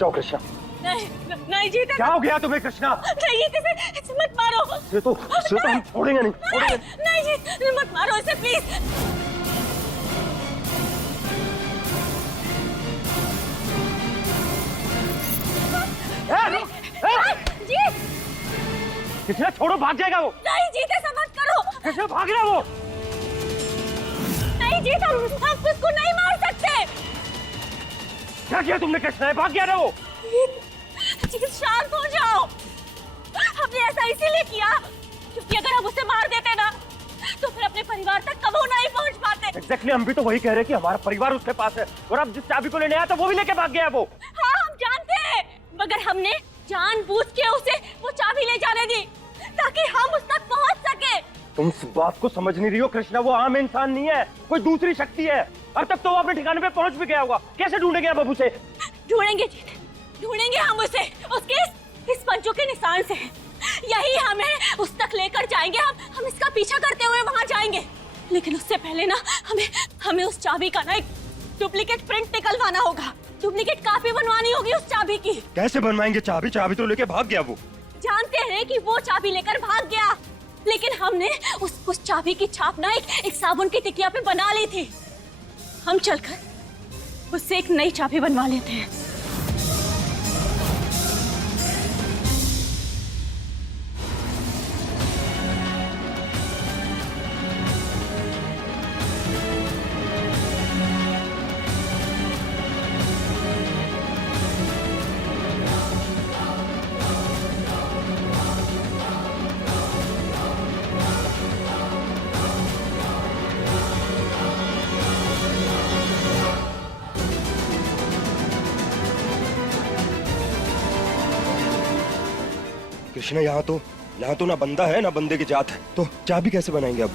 जाओ कृष्णा। नहीं नहीं जीते। क्या हो गया तुम्हें कृष्णा? नहीं इसे मत मारो। ये तो हम छोड़ेंगे नहीं। नहीं जी मत मारो इसे प्लीज। जीत कृष्णा छोड़ो, भाग जाएगा वो। नहीं जीत ऐसा मत करो। कृष्णा भाग रहा वो। नहीं जीत हम उसको नहीं मार सकते। क्या किया तुमने कृष्णा? भाग गया ना वो। जीत शांत हो जाओ। हमने ऐसा इसीलिए किया क्योंकि अगर हम उसे मार देते ना तो फिर अपने परिवार तक कभी नहीं पहुंच पाते। एग्जैक्टली हम भी तो वही कह रहे हैं कि हमारा परिवार उसके पास है और अब जिस चाबी को लेने आया था वो भी लेके भाग गया वो। हाँ हम जानते हैं, मगर हमने जानबूझ के उसे वो चाबी ले जाने दी ताकि हम उस तक पहुंच सके। तुम इस बात को समझ नहीं रही हो कृष्णा, वो आम इंसान नहीं है, कोई दूसरी शक्ति है। अब तक तो वो अपने ठिकाने पे पहुंच भी गया होगा। कैसे ढूंढेंगे अब उसे? ढूंढेंगे जीत, ढूंढेंगे हम उसे उसके इस पंचों के निशान से। यही हमें उस तक लेकर जाएंगे। हम इसका पीछा करते हुए वहां जाएंगे, लेकिन उससे पहले ना हमें उस चाबी का ना एक डुप्लीकेट प्रिंट निकलवाना होगा। डुप्लीकेट कॉपी बनवानी होगी उस चाबी की। कैसे बनवाएंगे चाबी? चाबी तो लेके भाग गया वो। जानते हैं कि वो चाबी लेकर भाग गया, लेकिन हमने उस चाबी की छाप ना एक साबुन की टिकिया पे बना ली थी। हम चलकर उससे एक नई चाबी बनवा लेते हैं। कृष्णा यहाँ तो ना बंदा है ना बंदे की जात है, तो चाबी कैसे बनाएंगे अब?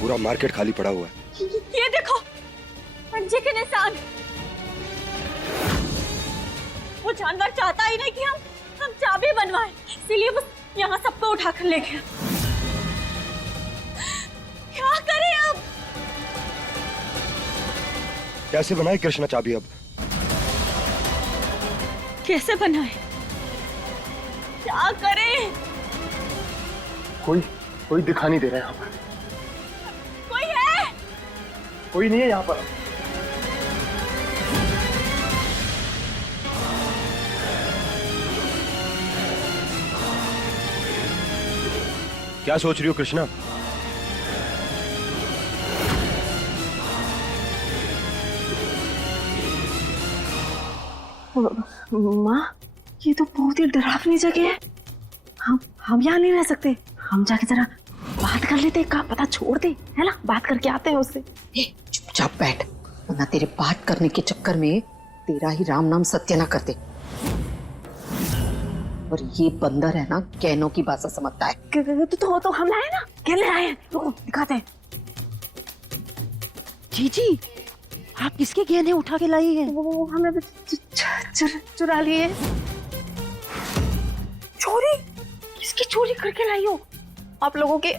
पूरा मार्केट खाली पड़ा हुआ है। ये देखो पंजे के निशान। वो जानवर चाहता ही नहीं कि हम चाबी बनवाएं, इसीलिए वो यहाँ सबको उठाकर ले गया। क्या करें अब? कैसे बनाए कृष्णा चाबी अब? कैसे बनाए? क्या करें? कोई दिखा नहीं दे रहा है यहाँ पर। कोई है? कोई नहीं है यहाँ पर। क्या सोच रही हो कृष्णा? माँ, ये तो बहुत ही डरावनी जगह है। हम यहाँ नहीं रह सकते। हम जाके जरा बात कर लेते हैं, क्या पता छोड़ दे, है ना? बात करके आते हैं उससे। चुपचाप बैठ, वरना तेरे बात करने के चक्कर में तेरा ही राम नाम सत्य ना कर दे। और ये बंदर है ना, कहनों की भाषा समझता है। तो हम लाए ना, कहने आए हैं, रुको दिखाते हैं। जी आप किसके गहने उठा के लाई हैं? वो हमने चुरा लिए। चोरी? किसकी चोरी करके लाई हो? आप लोगों के।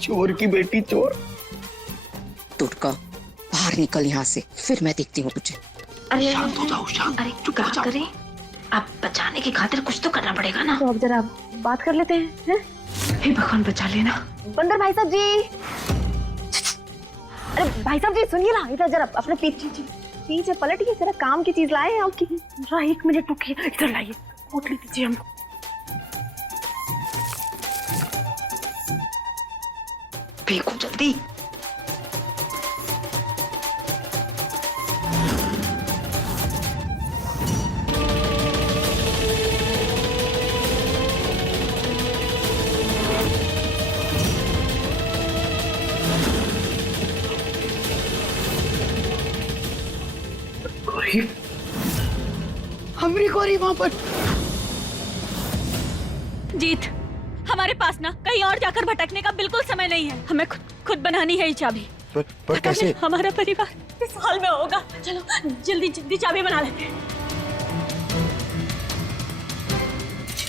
चोर की बेटी चोर। तुर्का बाहर निकल यहाँ से, फिर मैं देखती हूँ तुझे। अरे शांत हो जाओ, शांत। अरे क्या करें? अब बचाने की खातिर कुछ तो करना पड़ेगा ना। तो अब जरा बात कर लेते हैं। हे भगवान बचा लेना। बंदर भाई साहब जी, अरे भाई साहब जी सुनिए ना, इधर जरा अपने पीछे पलटिए, जरा काम की चीज लाए हैं आपकी। जरा 1 मिनट रुकिए, इधर लाइए, पोटली दीजिए हमको। फेंको जल्दी। हमरी गौरी वहां पर। जीत, हमारे पास ना कहीं और जाकर भटकने का बिल्कुल समय नहीं है। हमें खुद बनानी है ये चाबी। पर कैसे? हमारा परिवार इस हाल में होगा। चलो जल्दी चाबी बना लेते हैं।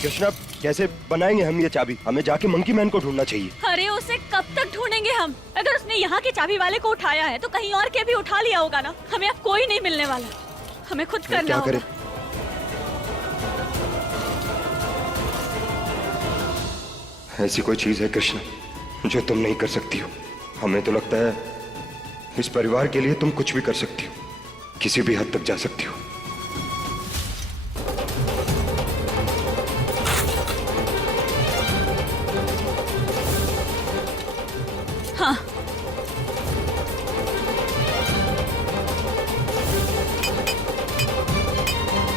कृष्णा कैसे बनाएंगे हम ये चाबी? हमें जाके मंकी मैन को ढूंढना चाहिए। अरे उसे कब तक ढूंढेंगे हम? अगर उसने यहाँ के चाबी वाले को उठाया है तो कहीं और के भी उठा लिया होगा ना। हमें अब कोई नहीं मिलने वाला, हमें खुद करना क्या होगा। करें? ऐसी कोई चीज है कृष्णा जो तुम नहीं कर सकती हो? हमें तो लगता है इस परिवार के लिए तुम कुछ भी कर सकती हो, किसी भी हद तक जा सकती हो। हाँ,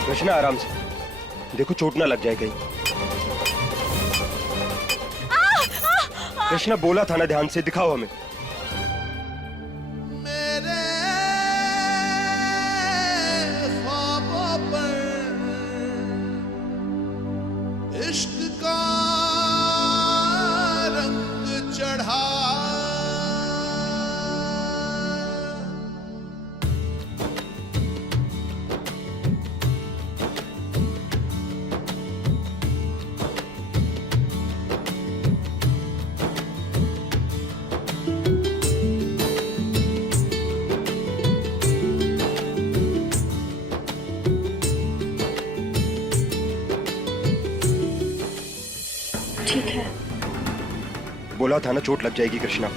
कृष्णा आराम से, देखो चोट ना लग जाए कहीं। कृष्णा बोला था ना ध्यान से, दिखाओ हमें। मेरे ख्वाबों पर इश्क का रंग चढ़ा, ठीक है। बोला था ना चोट लग जाएगी कृष्णा।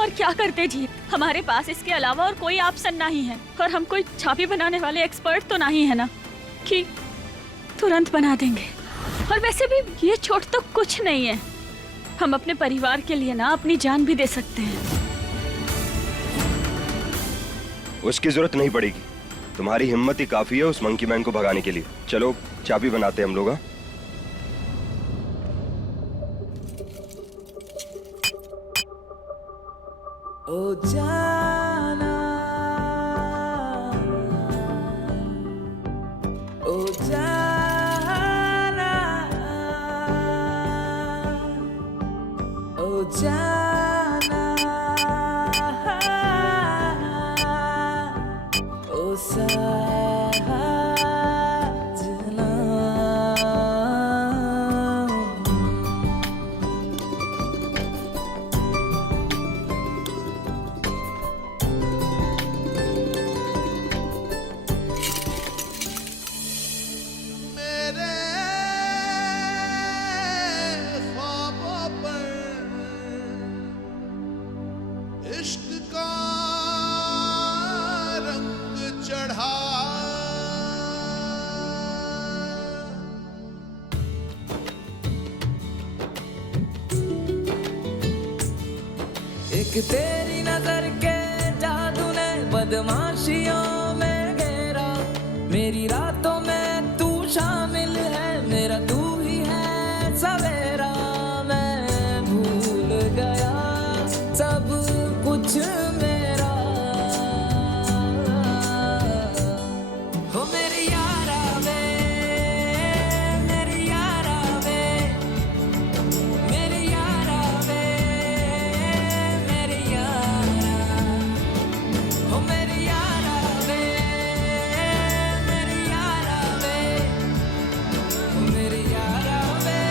और क्या करते जी, हमारे पास इसके अलावा और कोई ऑप्शन नहीं है। और हम कोई चाबी बनाने वाले एक्सपर्ट तो नहीं है ना कि तुरंत बना देंगे। और वैसे भी ये चोट तो कुछ नहीं है, हम अपने परिवार के लिए ना अपनी जान भी दे सकते हैं। उसकी जरूरत नहीं पड़ेगी, तुम्हारी हिम्मत ही काफी है उस मंकी मैन को भगाने के लिए। चलो चाबी बनाते हैं हम लोग। ओ जाना, ओ जाना, ओ जाना, ओ साजना। मेरे ख्वाबों पर इश्क का रंग चढ़ा, एक तेरी नजर के जादू ने बदमाशियों में घेरा, मेरी रातों में तू शामिल है, मेरा तू ही है सवेरा। मैं भूल गया सब कुछ मेरा, हो मेरी यारा वे, मेरी यारा वे, मेरी यारा वे, मेरी यारा, हो मेरी यारा वे, मेरी यारा वे, हो मेरी यारा वे,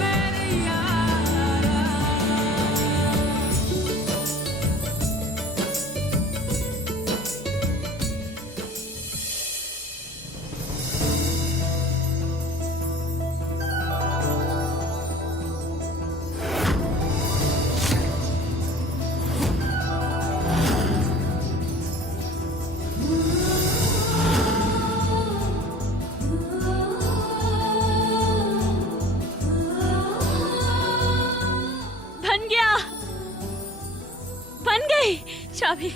मेरी यारा। बन गया, बन गई चाबी।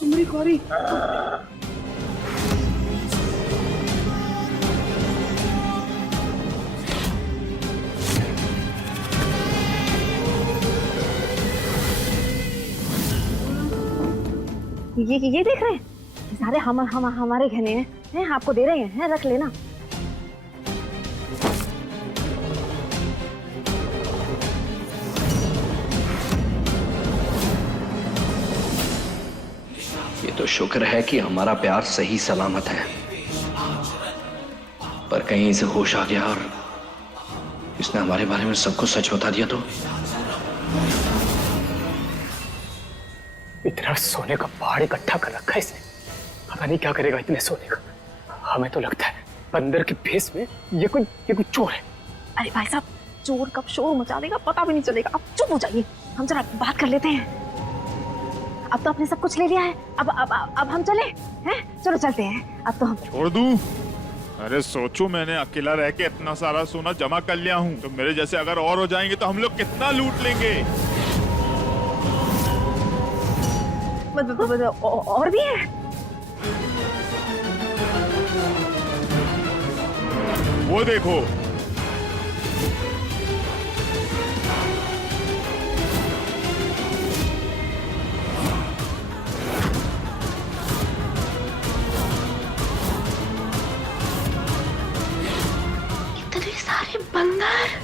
हमारी गौरी, ये देख रहे हैं, सारे हमारे गहने हैं, आपको दे रहे हैं, रख लेना। ये तो शुक्र है कि हमारा प्यार सही सलामत है। पर कहीं इसे होश आ गया और इसने हमारे बारे में सब कुछ सच बता दिया तो? इतना सोने का पहाड़ इकट्ठा कर रखा है इसने, पता नहीं क्या करेगा इतने सोने का। हमें तो लगता है बंदर के भेष में ये कोई चोर है। अरे भाई साहब, चोर कब शोर मचा देगा पता भी नहीं चलेगा। अब चुप हो जाइए, हम जरा बात कर लेते हैं। अब तो आपने सब कुछ ले लिया है, अब हम चले हैं? चलो चलते हैं। अब तो हम छोड़ दूं? अरे सोचो, मैंने अकेला रह के इतना सारा सोना जमा कर लिया हूँ, तो मेरे जैसे अगर और हो जाएंगे तो हम लोग कितना लूट लेंगे। और भी है? वो देखो, इतने सारे बंदर।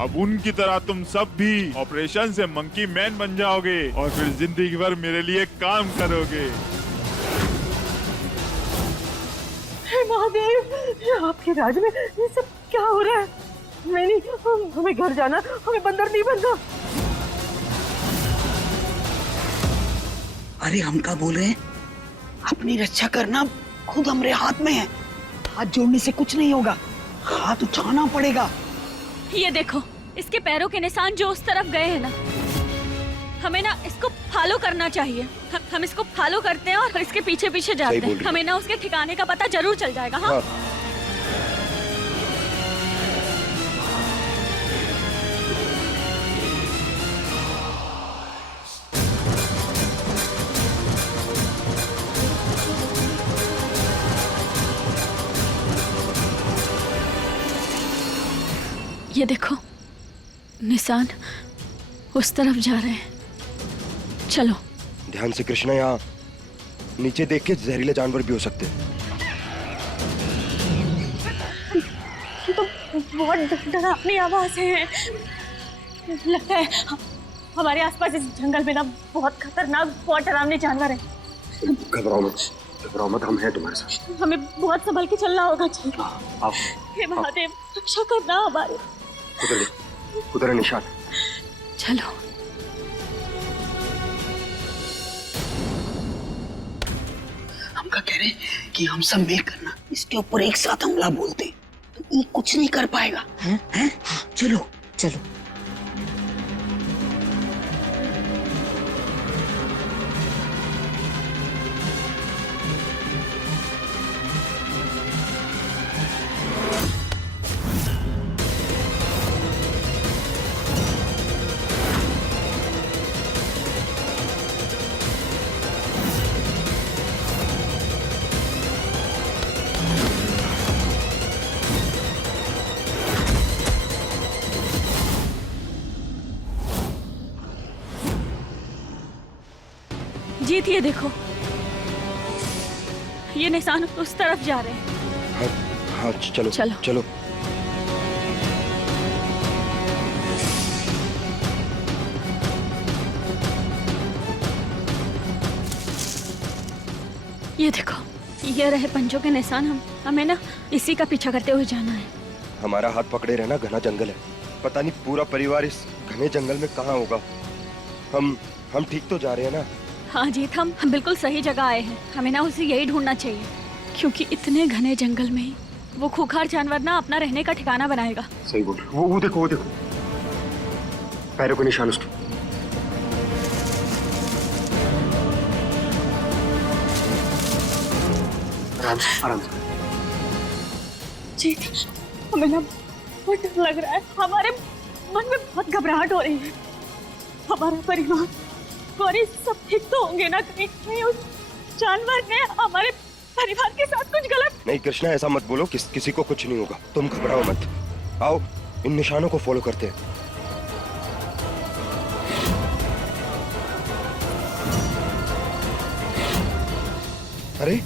अब उनकी तरह तुम सब भी ऑपरेशन से मंकी मैन बन जाओगे और फिर जिंदगी भर मेरे लिए काम करोगे। हे महादेव, आपके राज में ये सब क्या हो रहा है? नहीं, हमें घर जाना, हमें बंदर नहीं बनना। अरे हम क्या बोल रहे हैं? अपनी रक्षा करना खुद हमारे हाथ में है। हाथ जोड़ने से कुछ नहीं होगा, हाथ उठाना पड़ेगा। ये देखो, इसके पैरों के निशान जो उस तरफ गए हैं ना, हमें ना इसको फॉलो करना चाहिए। हम इसको फॉलो करते हैं और इसके पीछे पीछे जाते हैं। हमें ना उसके ठिकाने का पता जरूर चल जाएगा। हाँ, ये देखो, निशान उस तरफ जा रहे हैं। चलो ध्यान से कृष्णा, यहाँ नीचे देख के जहरीले जानवर भी हो सकते हैं। ये तो बहुत डरावनी आवाज है। लगता है हमारे आसपास इस जंगल में ना बहुत खतरनाक, बहुत डरावने जानवर हैं। घबराओ मत, हम हैं तुम्हारे साथ। हमें बहुत संभल के चलना होगा। आप हे महादेव, रक्षा करना हमारे। उधर है निशान। चलो। हम क्या कह रहे हैं कि हम सब मिल करना इसके ऊपर एक साथ हमला बोलते तो ये कुछ नहीं कर पाएगा। हैं? चलो चलो। जीत, ये देखो, ये निशान उस तरफ जा रहे हैं। हाँ, चलो चलो। चलो। ये देखो, ये रहे पंचों के निशान। हमें ना इसी का पीछा करते हुए जाना है। हमारा हाथ पकड़े रहना, घना जंगल है, पता नहीं पूरा परिवार इस घने जंगल में कहाँ होगा। हम ठीक तो जा रहे हैं ना? हाँ जीत, हम बिल्कुल सही जगह आए हैं। हमें ना उसे यही ढूंढना चाहिए, क्योंकि इतने घने जंगल में ही वो खूंखार जानवर ना अपना रहने का ठिकाना बनाएगा। सही बोल। वो देखो पैरों के निशान उसके। आराम से। जीत, हमें ना बहुत डर लग रहा है। हमारे मन में बहुत घबराहट हो रही है। हमारा परिवार और ये सब ठीक तो होंगे ना? कहीं उस जानवर ने हमारे परिवार के साथ कुछ गलत? नहीं कृष्णा, ऐसा मत बोलो। किसी को कुछ नहीं होगा, तुम घबराओ मत। आओ, इन निशानों को फॉलो करते हैं। अरे,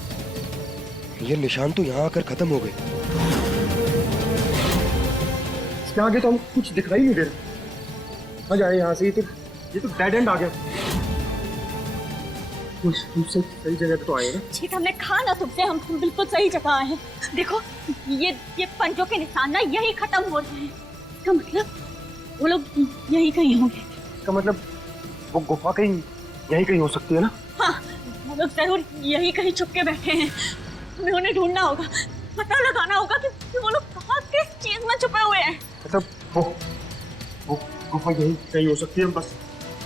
ये निशान तो यहाँ आकर खत्म हो गए। इसके आगे तो हम कुछ दिखाई नहीं दे रहा। आ जाए यहाँ से, ये तो डेड एंड आ गया। हम सही जगह पे तो आए ना। ठीक, हमने कहा ना तुमसे, हम बिल्कुल सही जगह आए हैं। देखो ये पंजों के निशान ना यही खत्म हो रहे हैं। इसका मतलब वो लोग यही कहीं होंगे। इसका मतलब वो गुफा कहीं यहीं कहीं हो सकती है ना। हाँ, वो लोग जरूर यही कहीं छुप के बैठे हैं। हमें उन्हें ढूंढना होगा, पता लगाना होगा कि वो लोग कहाँ किस चीज में छुपे हुए हैं। मतलब वो गुफा यहीं कहीं हो सकती है, बस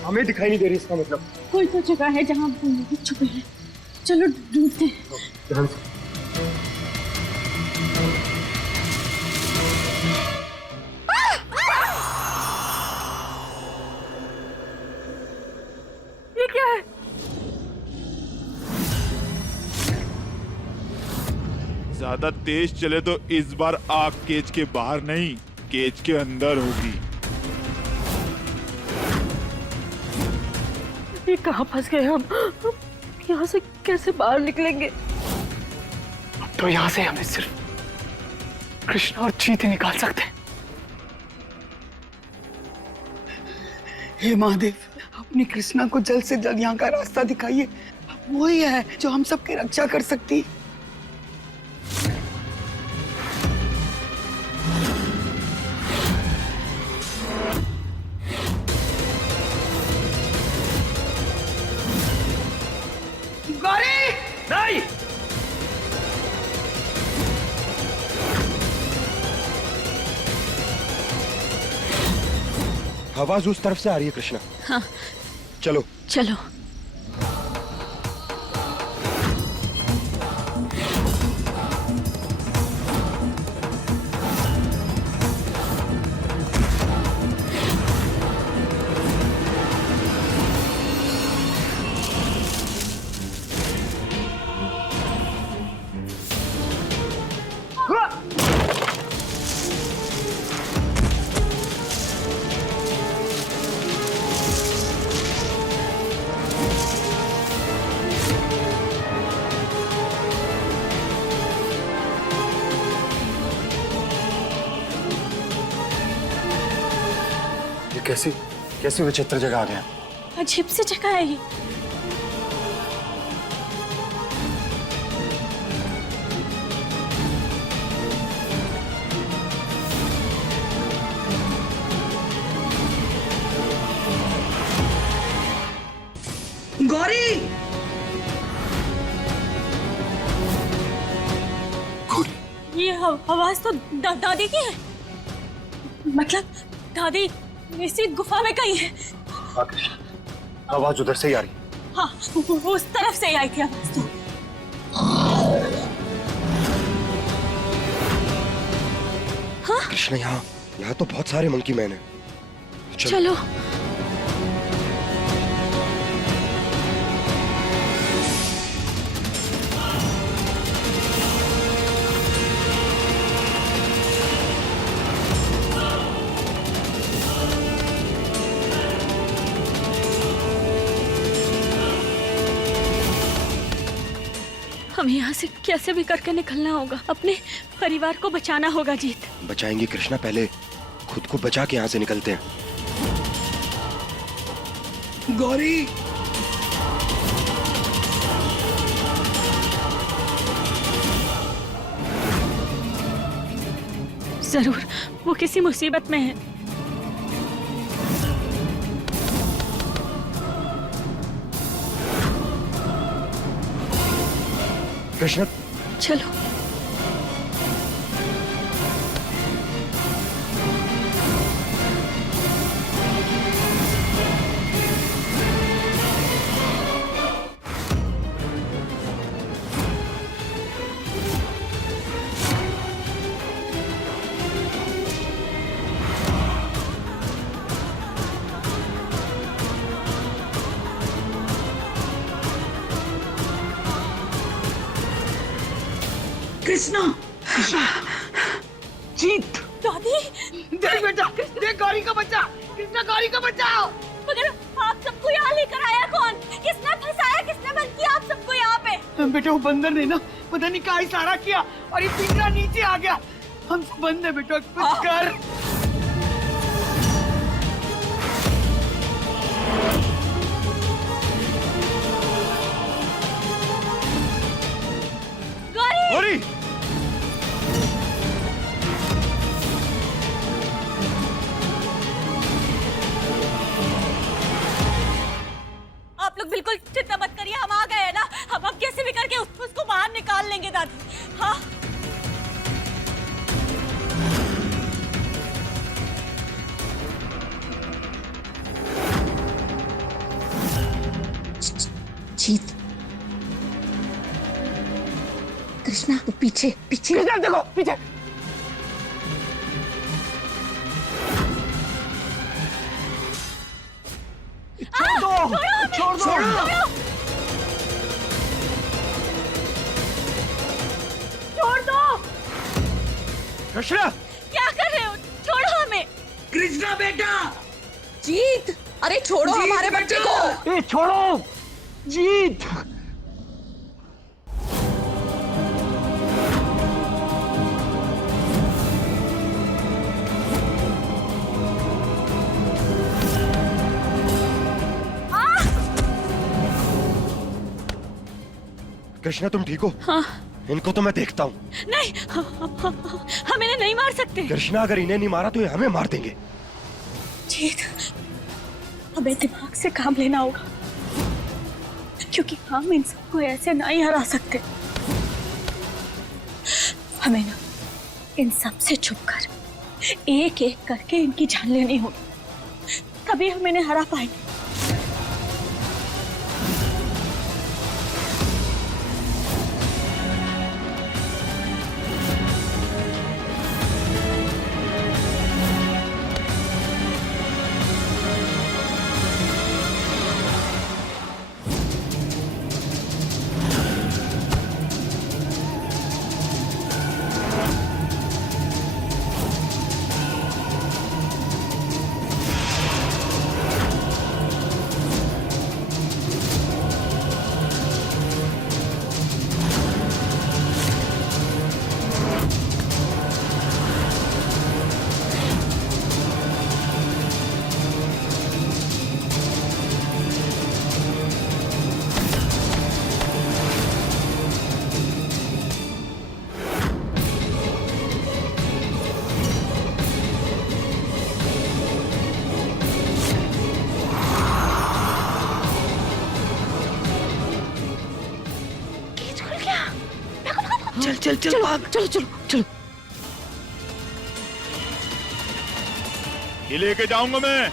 हमें दिखाई नहीं दे रही। इसका मतलब कोई तो जगह है जहाँ वो लोग छुपे हैं। चलो ढूंढते हैं। ध्यान से। ये क्या है? ज्यादा तेज चले तो इस बार आग केज के बाहर नहीं, केज के अंदर होगी। ये कहाँ फंस गए हम? यहाँ से कैसे बाहर निकलेंगे? अब तो यहाँ से हमें सिर्फ कृष्णा और जीत ही निकाल सकते हैं। हे महादेव, अपनी कृष्णा को जल्द से जल्द यहाँ का रास्ता दिखाइए। वो ही है जो हम सबकी रक्षा कर सकती। गौरी! नहीं! आवाज उस तरफ से आ रही है कृष्णा। हाँ, चलो चलो। कैसी कैसी विचित्र जगह आ गया। अजीब सी जगह है ये। गौरी! ये आवाज तो दादी की है। मतलब दादी इसी गुफा में कहीं है। हाँ कृष्णा, आवाज उधर से ही आ रही है। हाँ, उस तरफ से ही आई थी आवाज तो। हाँ? कृष्णा, यहाँ तो बहुत सारे मंकी मैन हैं। चलो। हमें यहाँ से कैसे भी करके निकलना होगा। अपने परिवार को बचाना होगा जीत। बचाएंगे कृष्णा, पहले खुद को बचा के यहाँ से निकलते हैं। गौरी! जरूर वो किसी मुसीबत में है। कृष्णा, चलो। कृष्णा! जीत! दादी! देख बेटा, देख गौरी का बच्चा! कृष्णा, गौरी को बचाओ! मगर आप सबको यहाँ लेकर आया कौन? किसने फंसाया, किसने बंद किया आप सबको यहाँ पे? बेटा वो बंदर ने ना पता नहीं क्या इशारा किया और ये पिंजरा नीचे आ गया। हम बंद है बेटा, कुछ कर। गौरी! आप लोग बिल्कुल चिंता मत करिए, हम आ गए हैं ना। हम कैसे भी करके उसको बाहर निकाल लेंगे दादी। हाँ जीत, कृष्णा तू पीछे पीछे। कृष्णा देखो पीछे। छोड़ दो। छोड़ दो। कृष्णा! क्या कर रहे हो? छोड़ो हमें। कृष्णा बेटा, जीत, अरे छोड़ो हमारे बच्चे को। ए छोड़ो जीत। कृष्णा तुम ठीक हो? हाँ। इनको तो मैं देखता हूँ। नहीं, हम इन्हें नहीं मार सकते। कृष्णा अगर इन्हें नहीं मारा तो ये हमें मार देंगे। जीत, हमें दिमाग से काम लेना होगा, क्योंकि हम इन सबको ऐसे नहीं हरा सकते। हमें ना इन सब से छुपकर एक एक करके इनकी जान लेनी होगी, तभी हम इन्हें हरा पाएंगे। चल चल चल भाग। चलो चलो चलो। ये लेके जाऊंगा मैं।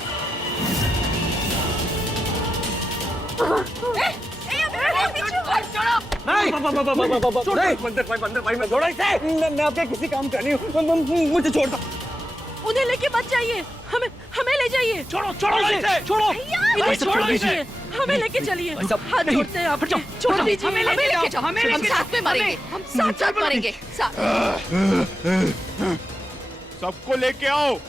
बंदर भाई मैं छोड़ो इसे। मैं आपके किसी काम का नहीं हूँ, मुझे छोड़ दो। उन्हें लेके मत जाइए, हमें ले जाइए। छोड़ो इसे, छोड़ो इन्हें छोड़ दीजिए, हमें लेके चलिए। हाथ जोड़ते हैं आपके, छोड़ दीजिए। हमें लेके जाओ, हम साथ में मरेंगे, हम साथ मरेंगे। सबको लेके आओ।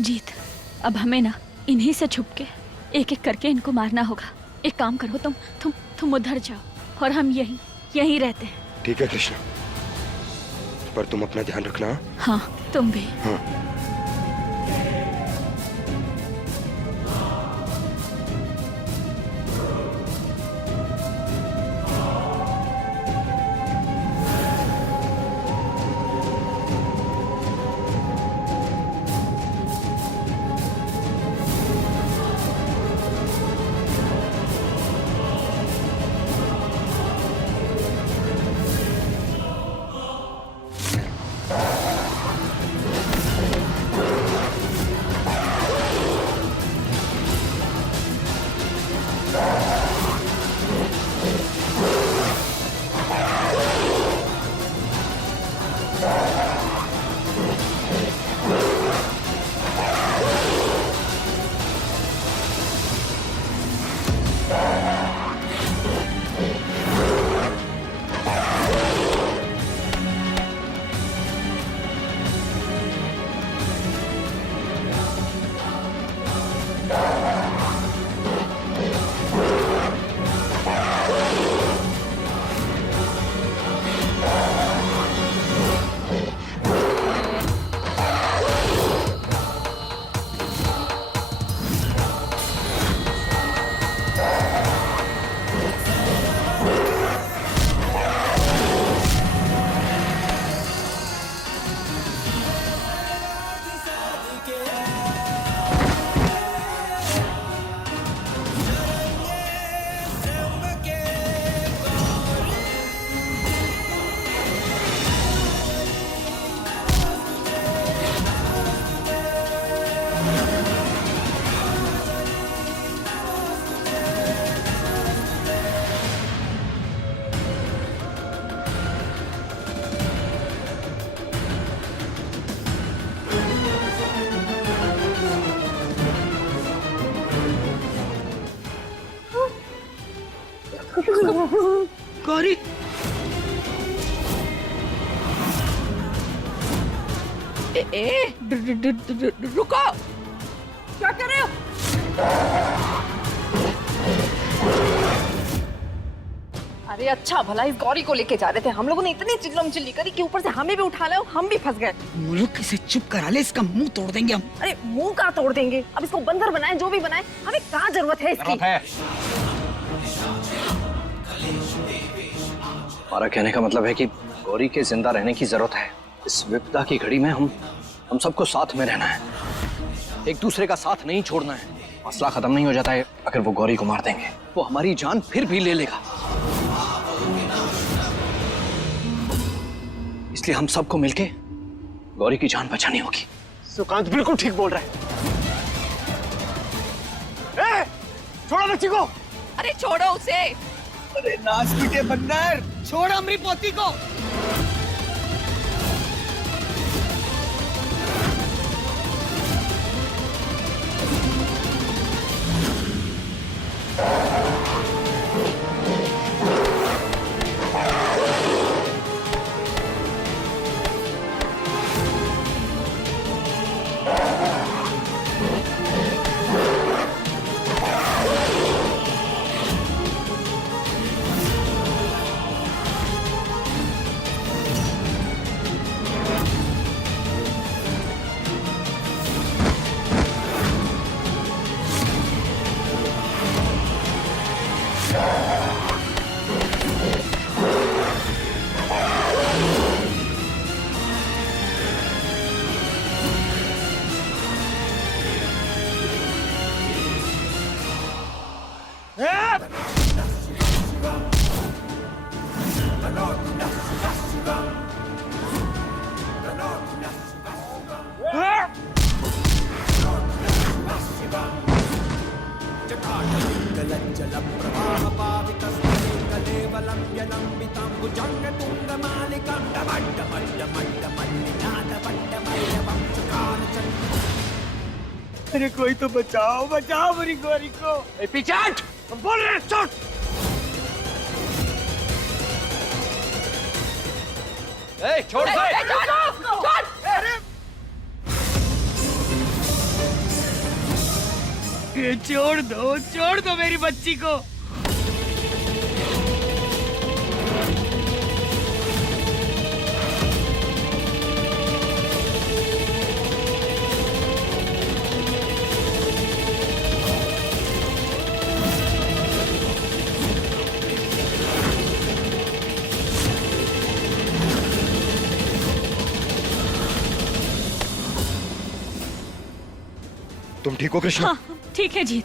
जीत, अब हमें ना इन्हीं से छुप के एक एक करके इनको मारना होगा। एक काम करो, तुम उधर जाओ और हम यहीं रहते हैं। ठीक है कृष्णा, पर तुम अपना ध्यान रखना। हाँ तुम भी। हाँ। गौरी रुको, क्या कर रहे हो? अरे अच्छा भला इस गौरी को लेके जा रहे थे, हम लोगों ने इतनी चिल्लम चिल्ली करी कि ऊपर से हमें भी उठा लाओ, हम भी फंस गए। मुल्क इसे चुप करा ले, इसका मुंह तोड़ देंगे हम। अरे मुंह कहाँ तोड़ देंगे, अब इसको बंदर बनाए जो भी बनाए, हमें कहाँ जरूरत है इसकी। हमारा कहने का मतलब है कि गौरी के जिंदा रहने की जरूरत है। इस विपदा की घड़ी में हम सबको साथ में रहना है, एक दूसरे का साथ नहीं छोड़ना है। मसला खत्म नहीं हो जाता है अगर वो गौरी को मार देंगे, वो हमारी जान फिर भी ले लेगा। इसलिए हम सबको मिलके गौरी की जान बचानी होगी। सुकांत बिल्कुल ठीक बोल रहा है। छोड़ो बच्ची को। अरे छोड़ो उसे। अरे नाच पीटे बंदर, छोड़ हमारी पोती को। अरे कोई तो बचाओ, बचाओ मेरी गौरी को। पीछे हट, हम बोल रहे हैं, छोड़। छोड़ छोड़ दो मेरी बच्ची को। तुम ठीक हो कृष्णा? हाँ ठीक है जीत,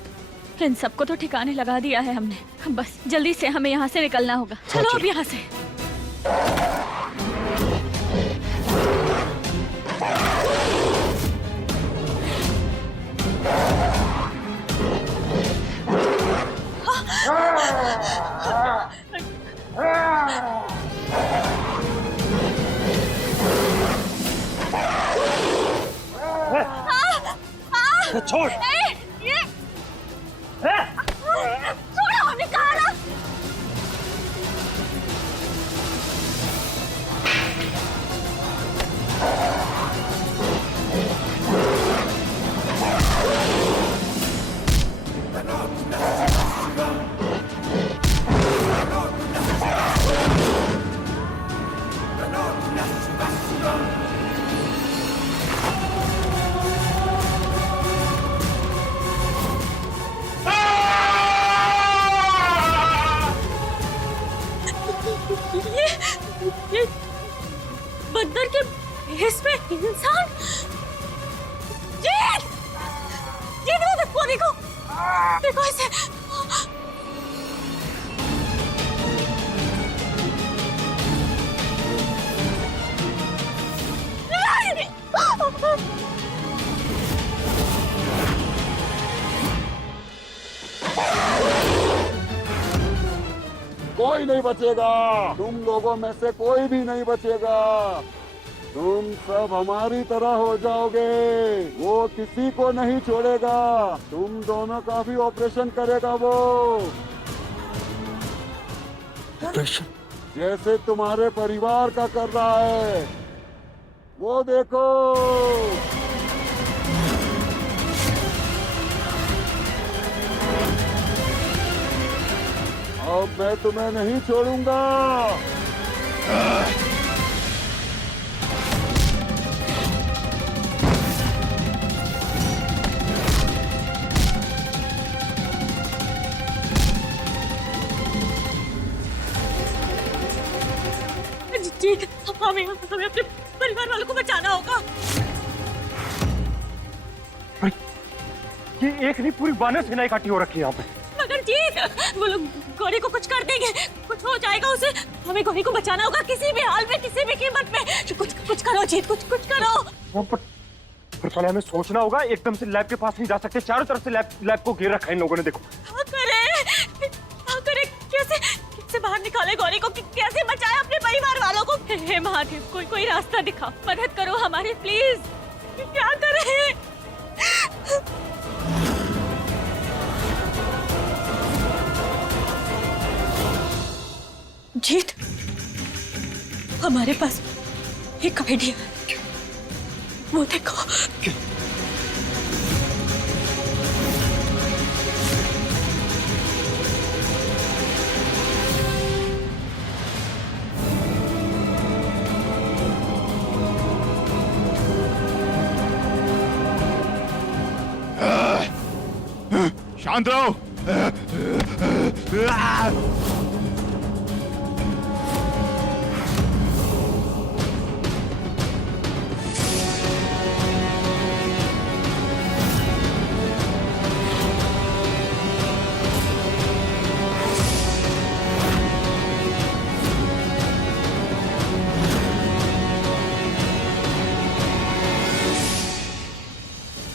इन सबको तो ठिकाने लगा दिया है हमने। बस जल्दी से हमें यहाँ से निकलना होगा। चलो अब यहाँ से। छोड़। छोड़ो, हमने कहा ना। ये बंदर के भेष में इंसान। जीत, जीत वो देखो, देखो इसे। कोई नहीं बचेगा, तुम लोगों में से कोई भी नहीं बचेगा। तुम सब हमारी तरह हो जाओगे, वो किसी को नहीं छोड़ेगा। तुम दोनों का भी ऑपरेशन करेगा वो। ऑपरेशन जैसे तुम्हारे परिवार का कर रहा है, वो देखो। अब मैं तुम्हें नहीं छोड़ूंगा। जीत, हमें अपने परिवार वालों को बचाना होगा। ये एक नहीं, पूरी वानर सेना इकट्ठी हो रखी है यहाँ पे। मगर जीत, वो लोग गौरी को कुछ कर देंगे, कुछ हो जाएगा उसे। हमें गौरी को बचाना होगा किसी भी हाल में, किसी भी कीमत में। कुछ करो जीत, कुछ करो। पर पहले हमें सोचना होगा, एकदम से लैब के पास नहीं जा सकते। चारों तरफ से लैब को घेर रखा है इन लोगों ने। देखो क्या करे, कैसे बाहर निकाले गौरी को, कैसे बचाए अपने परिवार वालों को। हे महादेव, कोई रास्ता दिखाओ, मदद करो हमारी प्लीज। क्या करें? जीत, हमारे पास एक आइडिया है, वो देखो। शांत रहो।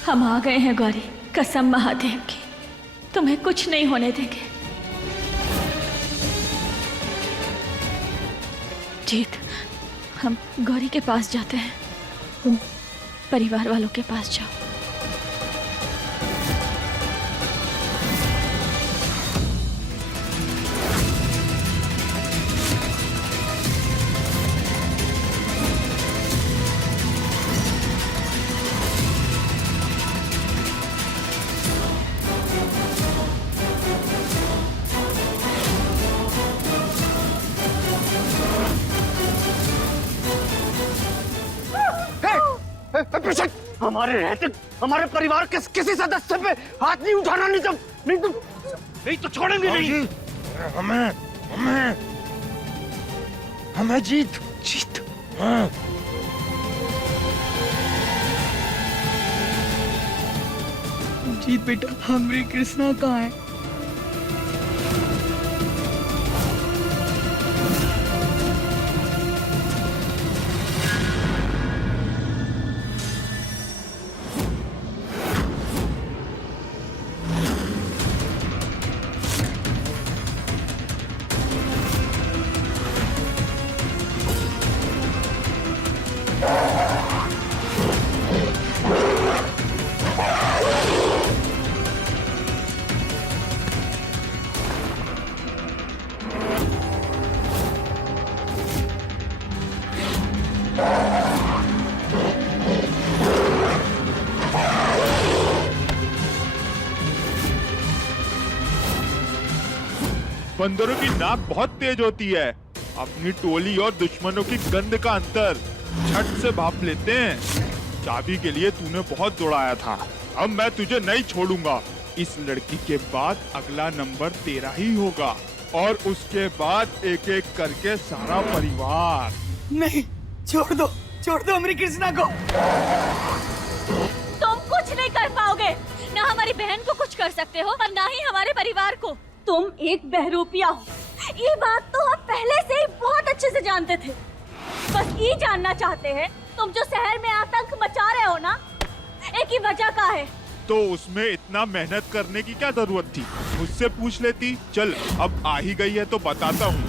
हम आ गए हैं गौरी, कसम महादेव की, तुम्हें कुछ नहीं होने देंगे। जीत, हम गौरी के पास जाते हैं, तुम परिवार वालों के पास जाओ। हमारे रहते हमारे परिवार के किसी सदस्य पे हाथ नहीं उठाना, नहीं तो छोड़ेंगे नहीं। हमें जीत। हाँ। जीत बेटा, हमारी कृष्णा कहाँ है? बंदरों की नाक बहुत तेज होती है। अपनी टोली और दुश्मनों की गंध का अंतर झट से भाप लेते हैं। चाबी के लिए तूने बहुत दौड़ाया था, अब मैं तुझे नहीं छोड़ूंगा। इस लड़की के बाद अगला नंबर तेरा ही होगा, और उसके बाद एक एक करके सारा परिवार। नहीं, छोड़ दो हमारी कृष्णा को। तुम कुछ नहीं कर पाओगे, ना हमारी बहन को कुछ कर सकते हो और ना ही हमारे परिवार को। तुम एक बहरूपिया हो, ये बात तो हम पहले से ही बहुत अच्छे से जानते थे। बस ये जानना चाहते हैं, तुम जो शहर में आतंक मचा रहे हो ना, एक ही वजह का है। तो उसमें इतना मेहनत करने की क्या जरूरत थी? मुझसे पूछ लेती। चल, अब आ ही गई है तो बताता हूँ।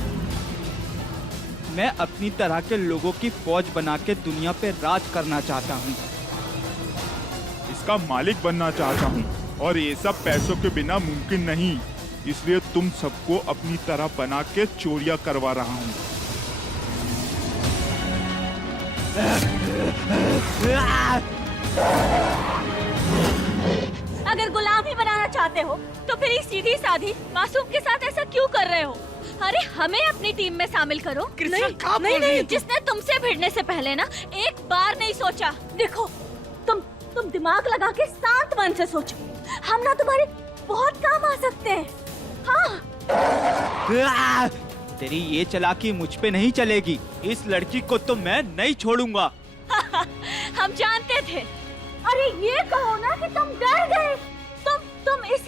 मैं अपनी तरह के लोगों की फौज बना के दुनिया पे राज करना चाहता हूँ। इसका मालिक बनना चाहता हूँ, और ये सब पैसों के बिना मुमकिन नहीं। इसलिए तुम सबको अपनी तरह बना के चोरियां करवा रहा हूँ। अगर गुलाम ही बनाना चाहते हो तो फिर इस सीधी साधी मासूम के साथ ऐसा क्यों कर रहे हो? अरे हमें अपनी टीम में शामिल करो। नहीं, जिसने तुमसे भिड़ने से पहले ना एक बार नहीं सोचा। देखो तुम दिमाग लगा के शांत मन से सोचो, हम ना तुम्हारे बहुत काम आ सकते हैं। हाँ। तेरी ये चालाकी मुझ पे नहीं चलेगी। इस लड़की को तो मैं नहीं छोड़ूंगा। हम जानते थे। अरे ये कहो ना कि तुम डर गए। तुम इस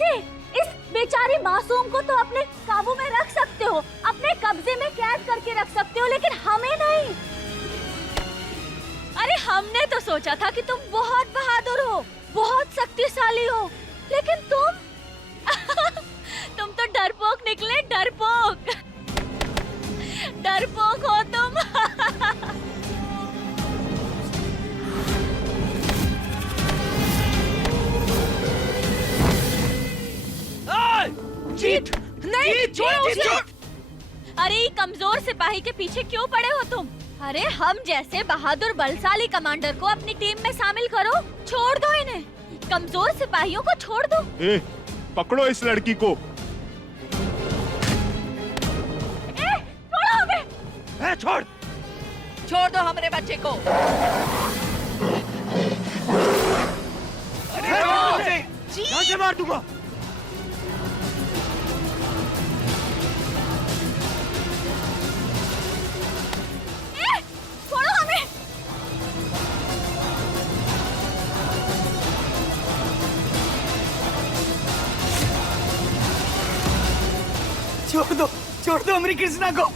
बेचारी मासूम को तो अपने काबू में रख सकते हो, अपने कब्जे में कैद करके रख सकते हो, लेकिन हमें नहीं। अरे हमने तो सोचा था कि तुम बहुत बहादुर हो, बहुत शक्तिशाली हो, लेकिन तुम तो डरपोक निकले। डरपोक हो तुम। जीत! नहीं, छोड़ो उसे। अरे ये कमजोर सिपाही के पीछे क्यों पड़े हो तुम? अरे हम जैसे बहादुर बलशाली कमांडर को अपनी टीम में शामिल करो। छोड़ दो इन्हें, कमजोर सिपाहियों को छोड़ दो। पकड़ो इस लड़की को। छोड़ो हमें। छोड़ दो हमारे बच्चे को। अरे मार दूंगा। छोड़ो हमें। छोड़ दो हमारी कृष्णा को।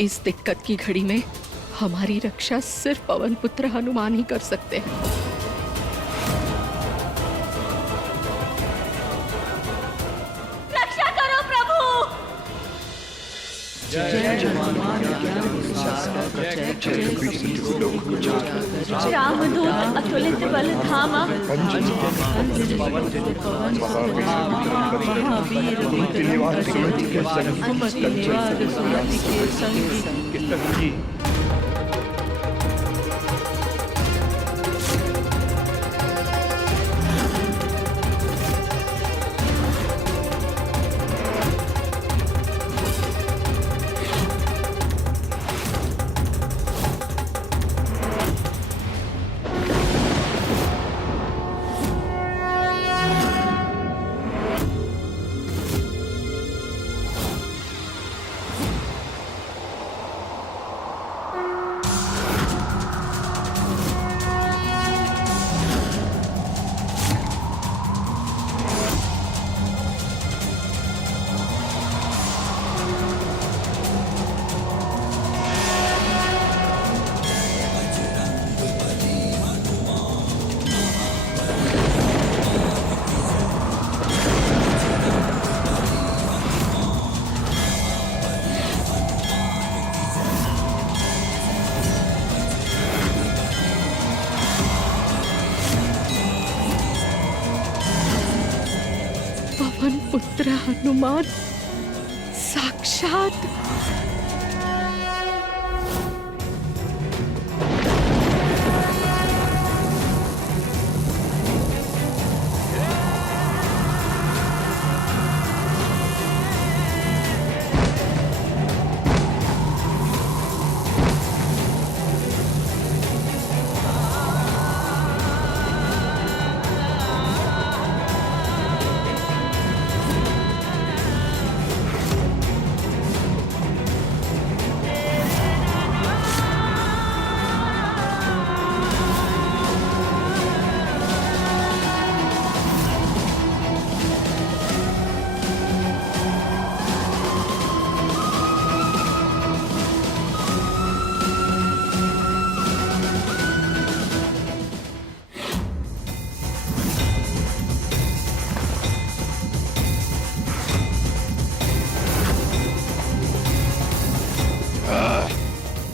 इस दिक्कत की घड़ी में हमारी रक्षा सिर्फ पवन पुत्र हनुमान ही कर सकते हैं। रक्षा करो प्रभु। रामदूत अतुलित बल धामा। पवन पुत्र हनुमान साक्षात।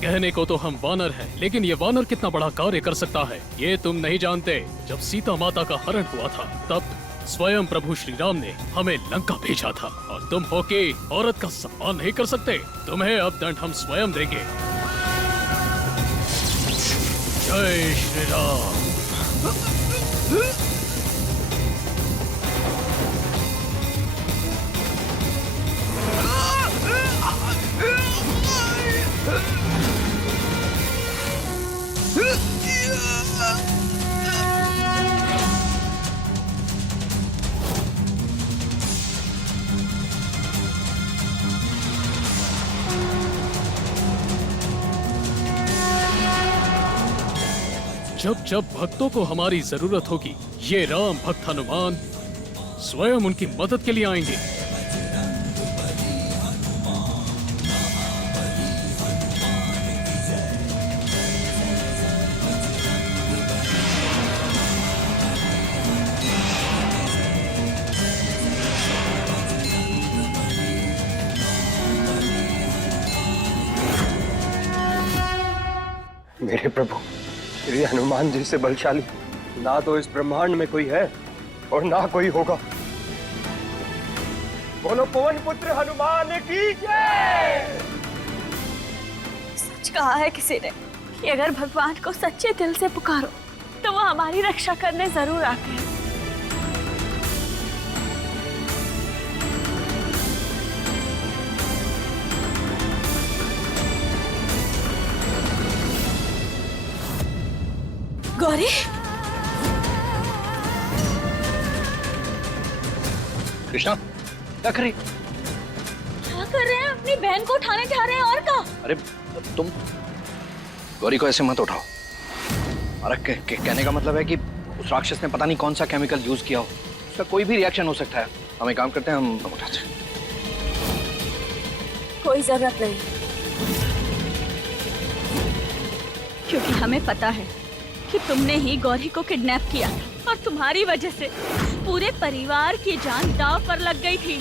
कहने को तो हम वानर हैं, लेकिन ये वानर कितना बड़ा कार्य कर सकता है ये तुम नहीं जानते। जब सीता माता का हरण हुआ था तब स्वयं प्रभु श्री राम ने हमें लंका भेजा था, और तुम हो के औरत का सम्मान नहीं कर सकते। तुम्हें अब दंड हम स्वयं देंगे। जय श्री राम। जब जब भक्तों को हमारी जरूरत होगी, ये राम भक्त हनुमान स्वयं उनकी मदद के लिए आएंगे। मेरे प्रभु श्री हनुमान जी से बलशाली ना तो इस ब्रह्मांड में कोई है और ना कोई होगा। बोलो पवन पुत्र हनुमान की जय। सच कहा है किसी ने कि अगर भगवान को सच्चे दिल से पुकारो तो वो हमारी रक्षा करने जरूर आते हैं। गौरी, कृष्णा क्या कर रही? क्या कर रहे हैं? अपनी बहन को उठाने जा रहे हैं और क्या? अरे तुम गौरी को ऐसे मत उठाओ। अरे कहने का मतलब है कि उस राक्षस ने पता नहीं कौन सा केमिकल यूज किया हो, उसका कोई भी रिएक्शन हो सकता है। हम एक काम करते हैं, हम उठाते हैं। कोई जरूरत नहीं, क्योंकि हमें पता है कि तुमने ही गौरी को किडनैप किया और तुम्हारी वजह से पूरे परिवार की जान दांव पर लग गई थी।